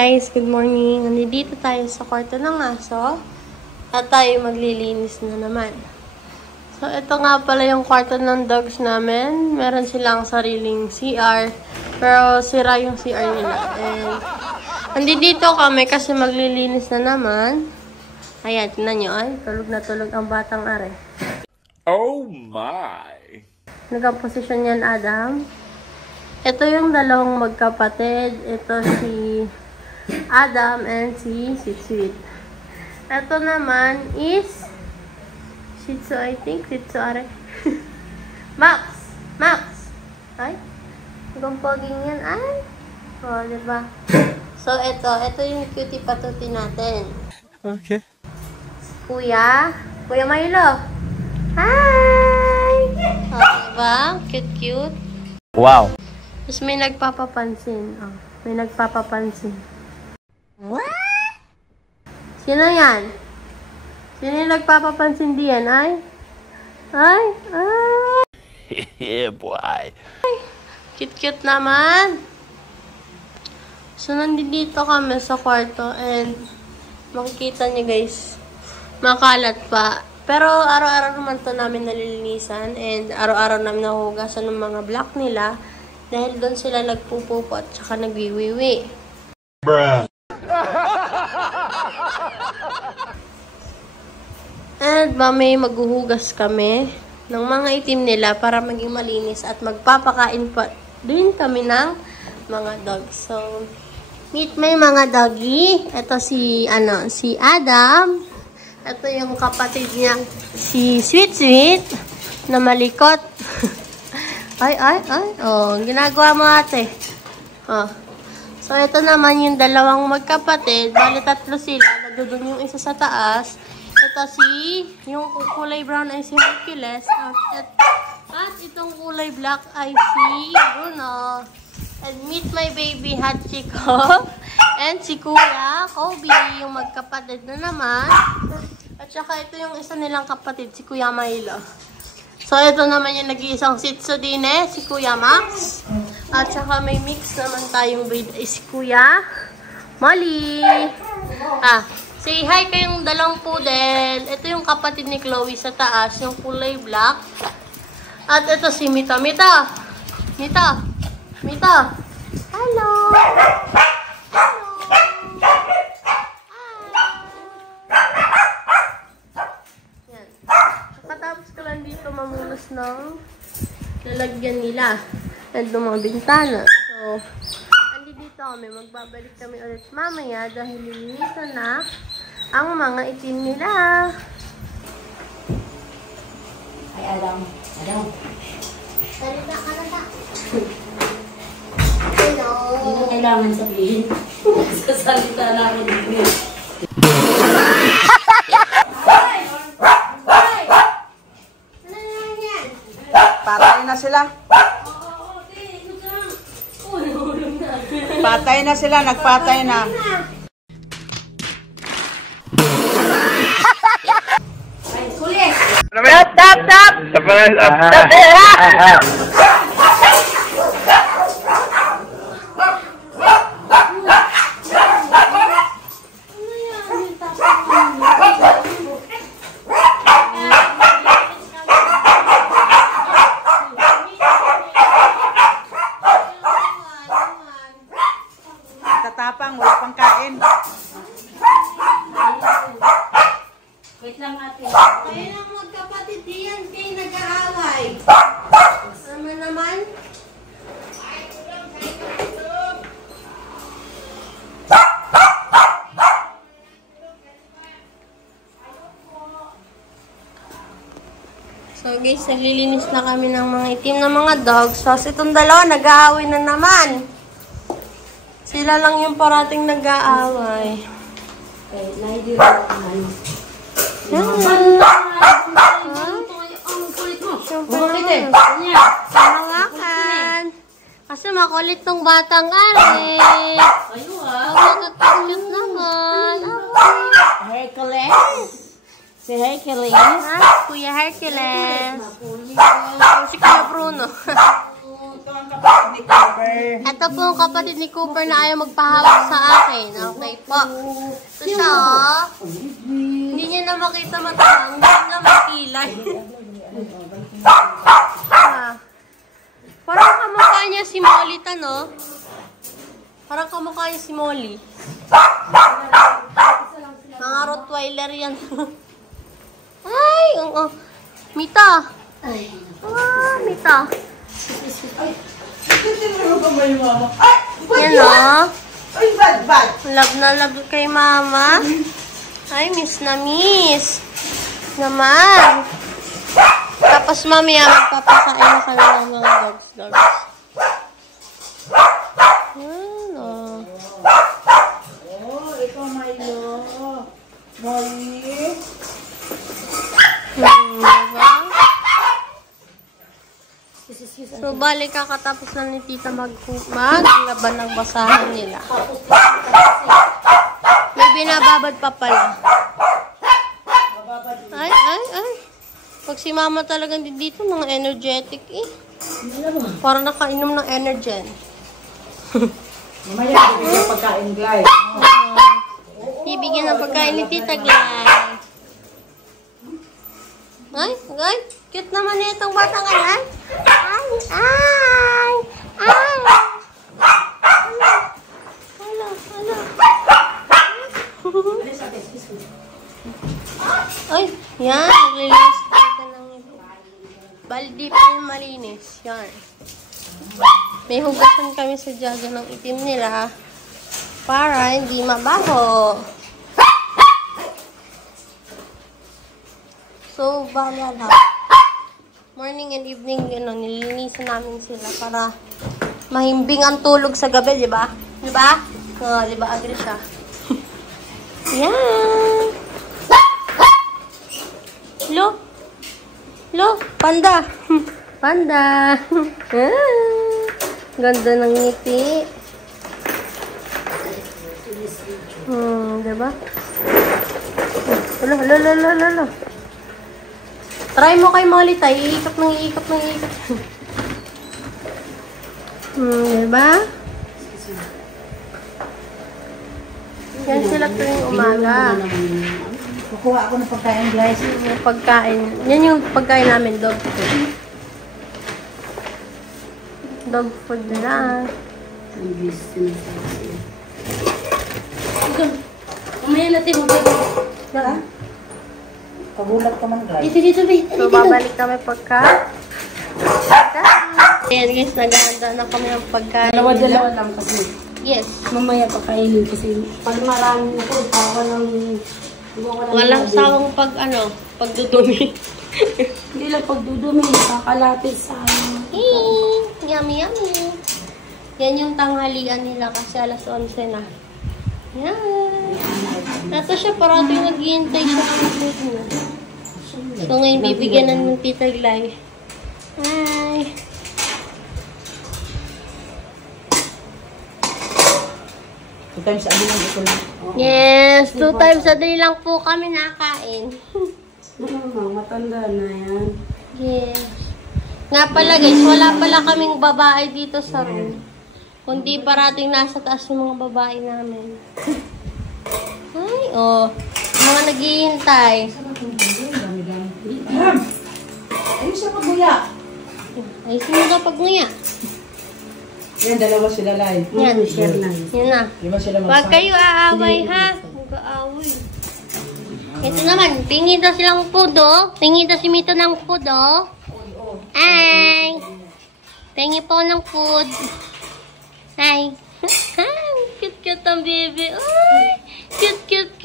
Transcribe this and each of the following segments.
guys, good morning. Nandito tayo sa kwarto ng aso at tayo maglilinis na naman. So, ito nga pala yung kwarto ng dogs namin. Meron silang sariling CR, pero sira yung CR nila. And nandito kami kasi maglilinis na naman. Ayan, tingnan nyo ay, tulog na tulog ang batang are. Oh my! Nag-posisyon yan, Adam. Ito yung dalawang magkapatid. Ito si Adam and si Sweet. Ito naman is Shih Tzu, I think. Shih Tzu, are. Max! Max! Ay? Hanggang poging yan, ay. O, diba? So, ito yung cutie patuti natin. Okay. Kuya Milo. Hi! O, diba? Cute. Wow. Tapos may nagpapapansin. Oh, may nagpapapansin. What? Sino yan? Sino yung nagpapapansin diyan? Ay? Yeah, boy. Ay, cute naman. So, nandito kami sa kwarto and makikita nyo guys, makalat pa. Pero araw-araw naman to namin nalilinisan and araw-araw namin nahugasan ng mga block nila. Dahil doon sila nagpupupo at saka nagwiwiwi. Bruh. And may maghuhugas kami ng mga itim nila para maging malinis at magpapakain pa din kami ng mga dogs. So, meet my mga doggy. Ito si Adam. Ito yung kapatid niya, si Sweet na malikot. Ay. Oh, ginagawa mo ate. Oh. So, ito naman yung dalawang magkapatid. Bali, tatlo sila. Nandun yung isa sa taas. Ito yung kulay brown ay si Hercules. At itong kulay black ay si Bruno. And meet my baby Hachiko. And si Kuya Kobe, yung magkapatid na naman. At saka ito yung isa nilang kapatid, si Kuya Milo. So, ito naman yung nag-iisang Shih Tzu din si Kuya Max. At saka may mix naman tayong breed si Kuya Molly. Say hi kayong dalawang poodle. Ito yung kapatid ni Chloe sa taas, yung kulay black. At ito si Mita. Hello! Mamunos ng lalagyan nila at ng mga bintana. So, dito kami. Magbabalik kami ulit mamaya dahil lilinisan na ang mga itim nila. Ay, Adam. Salita. Hello. Hindi mo kailangan sabihin. Sasalita na ako dito. Patay na sila. Patay na sila, nagpatay na. Stop! Tatapang, wala pang kain. Wait lang ate. Kayo lang magkapatid diyan, kayo nag-aaway. Ano naman? So guys, naglilinis na kami ng mga itim na mga dogs. So itong dalawa, nag-aaway na naman. Sila lang yung parating nag-aaway. Okay, nahihirap naman. Hawakan. Kasi makulit tong batang ari. Nakakakit naman. Hercules. Si Hercules. Kuya Hercules. Si Kuya Bruno. kapatid ni Cooper. Ito po ang kapatid ni Cooper na ayaw magpahawak sa akin. Okay po. Ito siya, oh. Hindi niya na makita matang. Hindi na makilay. Parang kamukha niya si Molly, no? Parang kamukha niya si Molly. Mga Rottweiler yan. Ay, oo. Mita. Mita. Yan, oh. Ay, bad. Love na love kay mama. Ay, miss na miss. Naman. Tapos mamaya magpapasain na kami ng mga dogs. Yan, oh. Oh, ito Milo. Molly. Diba? So, balik kakatapos na ni Tita maglaban ng basahan nila. May binababad pa pala. Ay. Pag si mama talagang dito, mga energetic eh. Parang nakainom ng Energen. Mamaya, bibigyan ng pagkain, Glay. Ibigyan ng pagkain ni Tita Glay. Ay, cute naman na itong batang yan. Ay. Ay, yan. Naglilinis natin ng ito. Baldi pa yung malinis. Yan. May hugasan kami sa jaga ng itim nila para hindi mabaho. So, bahala lang. Morning and evening, nililinisan namin sila para mahimbing ang tulog sa gabi, di ba? Di ba? Oo, di ba? Agree siya. Yan. Lo, panda. Panda. Ganda ng ngiti. Diba? Lo. Try mo kay Molly, tayo. Iikot. Diba? Yan sila tuwing umaga. Kukuha ako ng pagkain, guys. Yung pagkain. Yan yung pagkain namin, dog food. Dog food nila. Mamaya natin mag-ibig. Diba? Pagulat ka man, Glay. Dito, babe. So, babalik kami pagka. Ayan guys, naghahanda na kami ng pagkain Dalawa nila. lang kasi. Yes. Mamaya pakainin kasi pag marami na po, Walang sawang pagdudumi. Hindi lang pagdudumi, nakakalapit sa Yummy. Yan yung tanghalian nila kasi alas 11 na. Yan. Nasa siya, parating naghihintay siya ng food niya. So ngayon bibigyan na ng Tita Glay. Hi. 2 times a day lang ito lang. Yes, 2 times a day lang po kami nakain. matanda na yan. Yes. Nga pala guys, wala pala kaming babae dito sa room. Kundi parating nasa taas yung mga babae namin. Ay, oh. Mga naghihintay. Ayun siya paguya. Ay, sino daw pag nguya? Yan, dalawa sila, Lay. Yan. Share na. Yan na. Di ba sila Huwag kayo aaway, ha? Mag-aaway. Ito naman, tingin daw silang food, oh. Tingin daw si Mito ng food, oh. Ay! Tingin po ng food. Ay! Cute ang baby. Ay! Cute.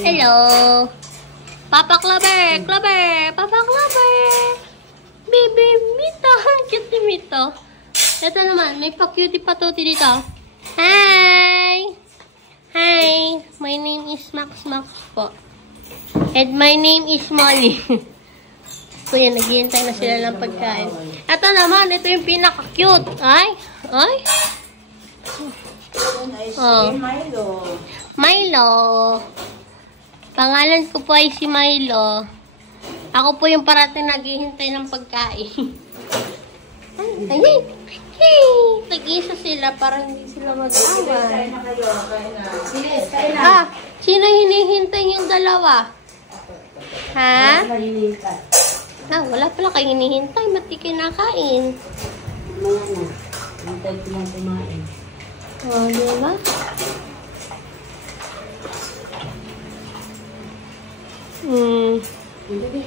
Hello! Papa Clover! Papa Clover! Baby Mito! Cute si Mito. Ito naman, may pa-cutie patuti dito. Hi! My name is Max po. And my name is Molly. So yan, naghihintay na sila ng pagkain. Ito naman, ito yung pinaka-cute. Ay! Oh. Milo. Pangalan ko po ay si Milo. Ako po yung parating naghihintay ng pagkain. Ayun! Hey! Tag-isa sila para hindi sila mag-away. na kayo. Kain na. Bilis, kain na. Ah! Sino hinihintay yung dalawa? Ha? Wala hinihintay. Ah, wala pala kayong hinihintay. Ba't di kinakain? Mamaya na. Hintay ko lang kumain. Oh, di ba?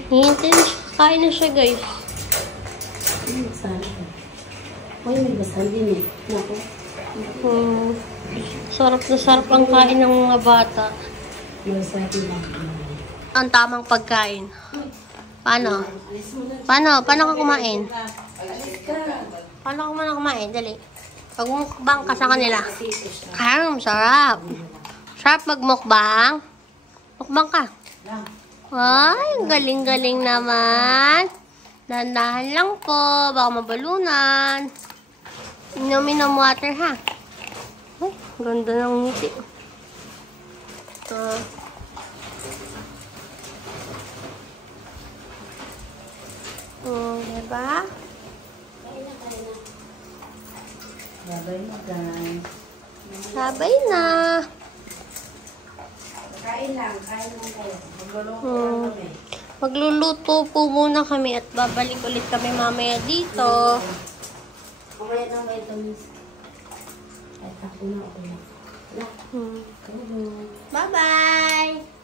Hihintay na siya. Kain na siya, guys. Basal ko. Uy, may basal din eh. Naku. Sarap na sarap ang kain ng mga bata. May basal din lang. Ang tamang pagkain. Paano? Paano ka kumain? Paano ka muna kumain? Dali. Pag-mukbang ka sa kanila. Sarap. Sarap mag-mukbang. Mukbang ka. Ay, galing-galing naman. Dahan-dahan lang po. Baka mabalunan. Inumin ng water, ha? Ay, ganda ng ngiti. Diba? Babay na guys. Sabay na. Kain lang kayo. Magluluto lang kami. Magluluto po muna kami at babalik ulit kami mamaya dito. Mamaya na vitamins. Kahit ako na ako na. Bye-bye!